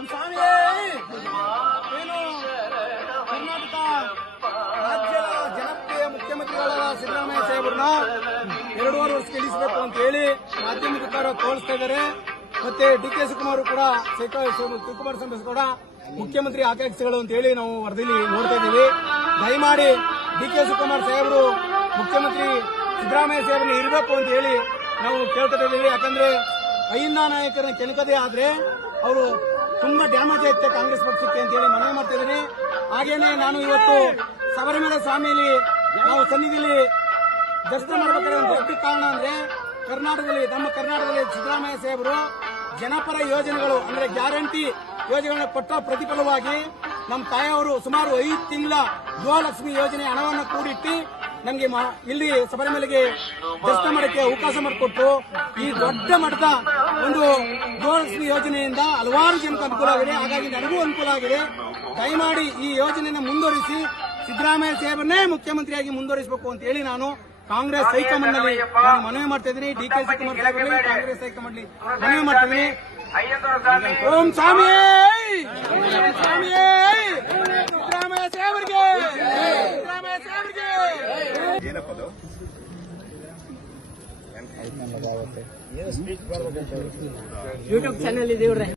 ನಮ್ಮ ಸ್ವಾಮಿ ಏನು? ಕರ್ನಾಟಕ ರಾಜ್ಯದ ಜನಪ್ರಿಯ ಮುಖ್ಯಮಂತ್ರಿಗಳಾದ ಸಿದ್ದರಾಮಯ್ಯ ಸಾಹೇಬ್ರನ್ನ ಎರಡೂವರೆ ವರ್ಷಕ್ಕೆ ಇಳಿಸಬೇಕು ಅಂತ ಹೇಳಿ ಮಾಧ್ಯಮ ಪ್ರಕಾರ ತೋರಿಸ್ತಾ ಇದ್ದಾರೆ. ಮತ್ತೆ ಡಿ ಕೆ ಶಿವಕುಮಾರ್ ಕೂಡ ಶಿವಕುಮಾರ್ ಸ್ವಾಮಿ ಕೂಡ ಮುಖ್ಯಮಂತ್ರಿ ಆಕಾಂಕ್ಷಿಗಳು ಅಂತ ಹೇಳಿ ನಾವು ವರದಿಲಿ ನೋಡ್ತಾ ಇದ್ದೀವಿ. ದಯಮಾಡಿ ಡಿ ಕೆ ಶಿವಕುಮಾರ್ ಸಾಹೇಬರು, ಮುಖ್ಯಮಂತ್ರಿ ಸಿದ್ದರಾಮಯ್ಯ ಸಾಹೇಬರು ಇರಬೇಕು ಅಂತ ಹೇಳಿ ನಾವು ಕೇಳ್ಕೊತಾ ಇದ್ದೀವಿ. ಯಾಕಂದ್ರೆ ಅಹಿಂದ ನಾಯಕರನ್ನ ಕೆಣಕದೇ ಆದ್ರೆ ಅವರು ತುಂಬಾ ಡ್ಯಾಮೇಜ್ ಆಯ್ತು ಕಾಂಗ್ರೆಸ್ ಪಕ್ಷಕ್ಕೆ ಅಂತ ಹೇಳಿ ಮನವಿ ಮಾಡ್ತಾ ಇದ್ದೀನಿ. ಹಾಗೇನೆ ನಾನು ಇವತ್ತು ಶಬರಿಮಲೆ ಸ್ವಾಮಿಯಲ್ಲಿ ನಾವು ಸನ್ನಿಧಿಯಲ್ಲಿ ದರ್ಶನ ಮಾಡಬೇಕಾದ ಒಂದು ದೊಡ್ಡ ಕಾರಣ ಅಂದ್ರೆ ಕರ್ನಾಟಕದಲ್ಲಿ, ನಮ್ಮ ಕರ್ನಾಟಕದಲ್ಲಿ ಸಿದ್ದರಾಮಯ್ಯ ಸಾಹೇಬರು ಜನಪರ ಯೋಜನೆಗಳು ಅಂದ್ರೆ ಗ್ಯಾರಂಟಿ ಯೋಜನೆಗಳನ್ನ ಕೊಟ್ಟ ಪ್ರತಿಫಲವಾಗಿ ನಮ್ಮ ತಾಯಿಯವರು ಸುಮಾರು ಐದು ತಿಂಗಳ ಗೃಹಲಕ್ಷ್ಮಿ ಯೋಜನೆ ಹಣವನ್ನು ಕೂಡಿಟ್ಟು ನಮಗೆ ಇಲ್ಲಿ ಶಬರಿಮಲೆಗೆ ದರ್ಶನ ಮಾಡಕ್ಕೆ ಅವಕಾಶ ಮಾಡಿಕೊಟ್ಟು ಈ ದೊಡ್ಡ ಮಟ್ಟದ ಒಂದು ಗೃಹಲಕ್ಷ್ಮಿ ಯೋಜನೆಯಿಂದ ಹಲವಾರು ಜನಕ್ಕೆ ಅನುಕೂಲ ಆಗಿದೆ. ಹಾಗಾಗಿ ನನಗೂ ಅನುಕೂಲ ಆಗಿದೆ. ದಯಮಾಡಿ ಈ ಯೋಜನೆಯನ್ನು ಮುಂದುವರಿಸಿ ಸಿದ್ದರಾಮಯ್ಯ ಸಾಹೇಬನ್ನೇ ಮುಖ್ಯಮಂತ್ರಿಯಾಗಿ ಮುಂದುವರಿಸಬೇಕು ಅಂತ ಹೇಳಿ ನಾನು ಕಾಂಗ್ರೆಸ್ ಹೈಕಮಾಂಡ್ನಲ್ಲಿ ನಾನು ಮನವಿ ಮಾಡ್ತಾ ಇದ್ದೀನಿ. ಡಿ ಕೆ ಶಿವಕುಮಾರ್ ಕಾಂಗ್ರೆಸ್ ಹೈಕಮಾಂಡ್ನಲ್ಲಿ ಮನವಿ ಮಾಡ್ತಾ ಇದ್ದೀನಿ. ಓಂ ಸ್ವಾಮಿ! ಸ್ವಾಮಿ. ಸಿದ್ದರಾಮಯ್ಯ ಸಾಹೇಬರಿಗೆ! ಸಿದ್ದರಾಮಯ್ಯ ಸಾಹೇಬರಿಗೆ! ಯೂಟ್ಯೂಬ್ ಚಾನಲ್ ಇದೆ